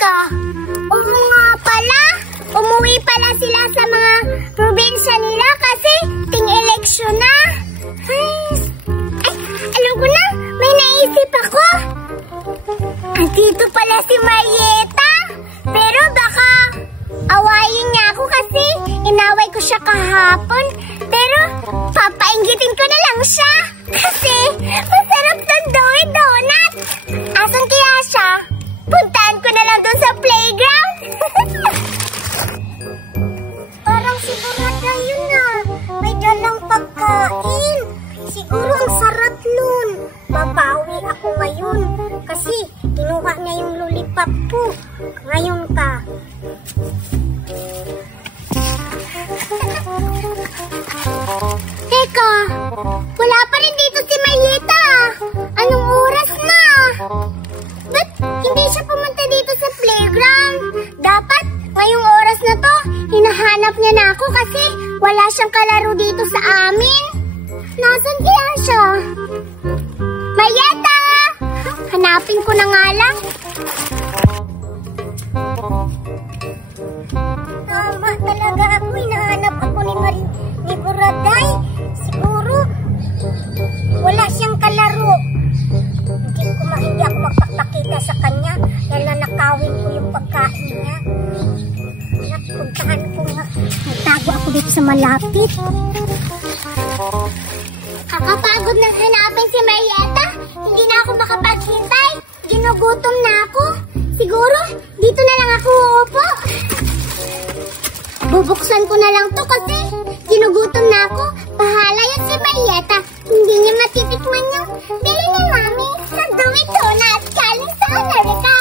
Teka, oo nga pala. Umuwi pala sila sa mga probinsya nila kasi ting-eleksyon na. Ay, alam ko na, may naisip ako. Andito pala si Marieta. Pero baka awayin niya ako kasi inaway ko siya kahapon. Pero papainggitin ko na lang siya kasi masarap ng donut. Asan kaya siya? Puntahan ko na lang doon sa playground. Parang sigurado yun na. May dalang pagkain. Siguro ang sarap nun. Babawi ako ngayon kasi kinuha niya yung lollipop ko. Ngayon ka. Teka, wala pa rin dito si Marieta. Anong oras na? Ba't hindi siya pumunta dito sa playground? Dapat ngayong oras na to, hinahanap niya na ako kasi wala siyang kalaro dito sa amin. Nasaan kaya siya? Marieta! Hanapin ko na nga lang. Tama talaga ako. Hinahanap ako ni Buraday. Siguro, wala siyang kalaro. Hindi ako magpapakita sa kanya dahil nanakawin ko yung pagkain niya. Puntahan ko nga. Nagtago ako dito sa malapit. Kakapagod ng hanapin si Marieta. Hindi na ako makapaghintay. Ginugutom na ako. Siguro, dito na lang ako uupo. Bubuksan ko na lang to kasi ginugutom na ako. Bahala yan si Marieta. Hindi niya matitikman yung bili ni Mami sa Dunkin' Donuts galing sa Amerika.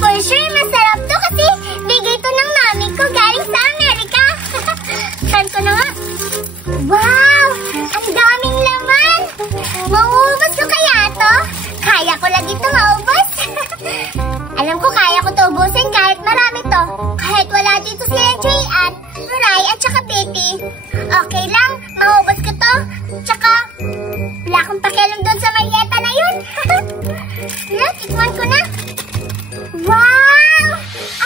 For sure, masarap to kasi bigay to ng Mami ko galing sa Amerika. Saan ko na nga? Wow! Ang daming laman! Mauubos ko kaya to? Kaya ko lagi ito maubos. Alam ko kaya ko to ubusin kahit marami to. Kahit wala dito sila Jayan, Ray at saka Betty. Okay lang, maubos ko to. Tsaka, wala akong pakialam doon sa Marieta na yun. Tikman ko na. Wow!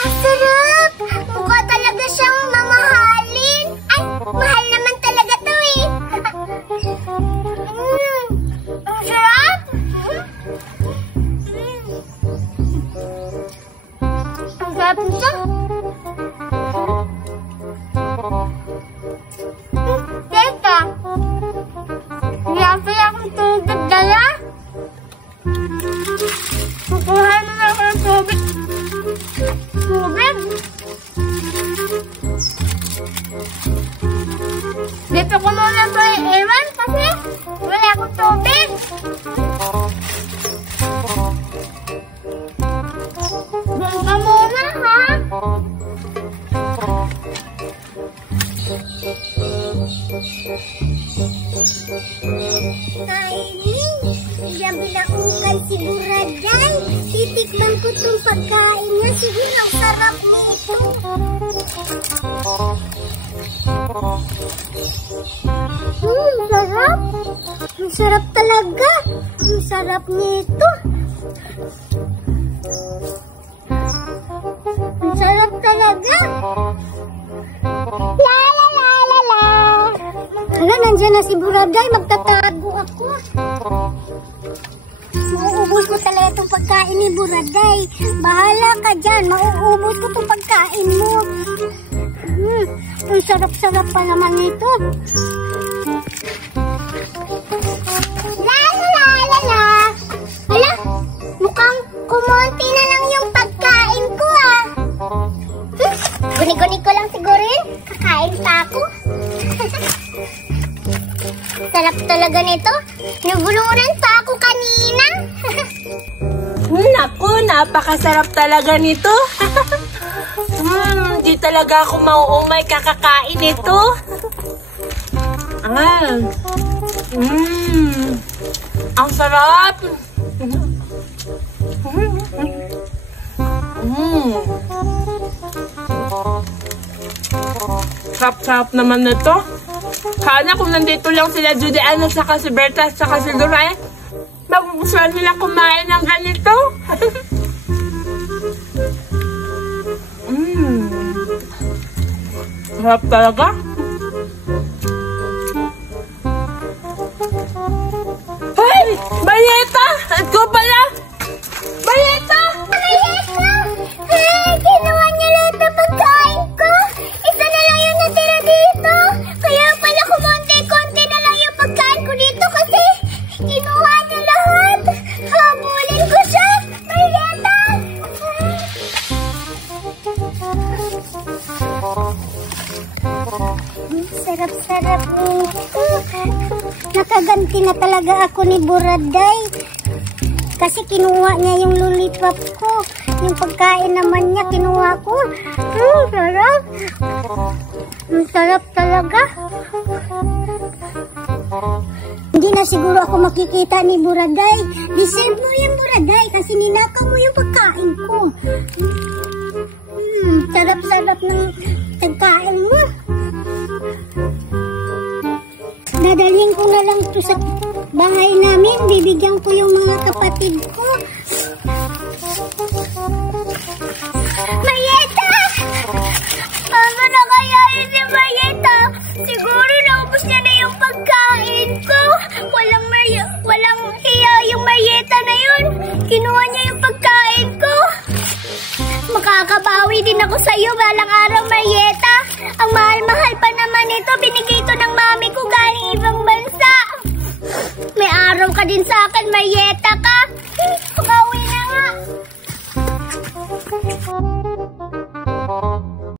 Ang sarap! Mukha talaga siyang mamahalin. Ay, mahal naman talaga to eh. Ang sarap! Ang sarap nito. Teka, hindi akong tubig dala. Kukuha na ako ng tubig. Tubig? Dito ko muna ito iiwan kasi wala akong tubig. Doon ka muna, ha? Kainin, diyan bilaukan si Buraday. Titikman ko itong pagkain niya. Siguro ang sarap nito. Sarap. Ang sarap talaga. Ang sarap nito. Ang sarap talaga. La la la la la. Hala, nandiyan na si Buraday. Magtatago ako. Mauubos ko talaga itong pagkain ni Buraday. Bahala ka dyan. Mauubos ko itong pagkain mo. Ang sarap-sarap pa naman ito. La la la la la. Hala, mukhang kumonti na lang yung pagkain ko ah. Guni-guni ko lang siguro yun. Kakain pa ako. Sarap talaga nito. Nabulunan pa ako kanina. Naku, napakasarap talaga nito. Di talaga ako mauumay kakakain nito. Ang sarap. Sarap-sarap naman nito. Sana kung nandito lang sila Judy, saka si Berta, saka si Duray, nagugustuhan nila kumain ng ganito. Sarap talaga. Hey! Bayeta! Ito pala! Bayeta! Mayeta! Hey, kinuha niya lahat ng pagkain ko. Isa na lang yung natira dito. Kaya pala kumonte-konti na lang yung pagkain ko dito kasi kinuha niya lahat. Habulin ko siya. Mayeta! Sarap-sarap nito. Nakaganti na talaga ako ni Buraday. Kasi kinuha niya yung lollipop ko. Yung pagkain naman niya, kinuha ko. Sarap. Ang sarap talaga. Hindi na siguro ako makikita ni Buraday. Deserve mo yan, Buraday, kasi ninakaw mo yung pagkain ko. Sarap-sarap ng pagkain mo. Dadalhin ko na lang to sa bahay namin. Bibigyan ko yung mga kapatid ko. Mayeta! Ano na kaya yun si Mayeta? Siguro naubos niya na yung pagkain ko. Walang hiya yung Mayeta na yun. Kinuha niya yung pagkain ko. Makakabawi din ako sa'yo balang araw, Mayeta. Ang mahal-mahal pa naman ito. Binigay ito ng mami ko galing ibang bansa. May araw ka din sa akin, Mayeta ka. Makauwi na nga.